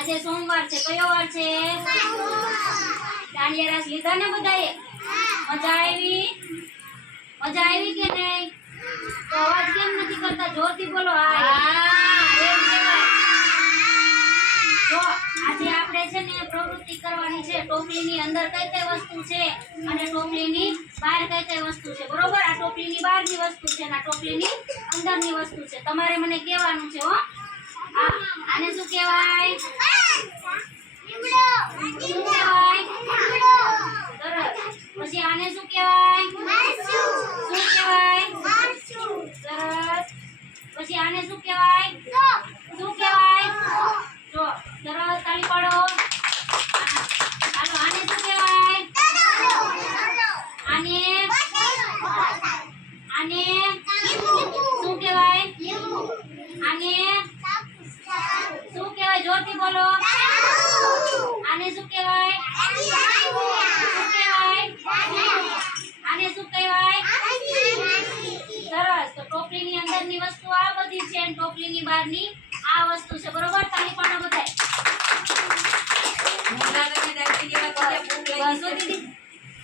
આજે સોમવાર છે, કયો વાર છે? દાંડિયા રાસ લીધા ને બધાએ? મજા આવી? મજા આવી કે નહીં? તો અવાજ કેમ નથી કરતા? જોરથી બોલો. એમ કહેવાય. જો આજે આપણે છે ને પ્રવૃત્તિ કરવાની છે. ટોપલીની અંદર કઈ કઈ વસ્તુ છે અને ટોપલીની બહાર કઈ કઈ વસ્તુ છે, બરોબર? આ ટોપલીની બહારની વસ્તુ છે અને આ ટોપલીની અંદરની વસ્તુ છે. તમારે મને કહેવાનું છે હો. આને શું કહેવાય? શું કહેવાય? સરસ. પછી આને શું કહેવાય? શું કહેવાય? સરસ. પછી આને શું કહેવાય? શું કહેવાય? જો સરસ, તાળી પાડો. ચાલો, આને શું કહેવાય? આને આને શું કહેવાય? આને શું કહેવાય? જોરથી બોલો. આને શું કહેવાય? શું કહેવાય? આને શું કહેવાય? સરસ. તો ટોપલીની અંદરની વસ્તુ આ બધી છે અને ટોપલીની બહારની આ વસ્તુ છે, બરોબર? તાળી પાડો બધાય. બસ દીદી.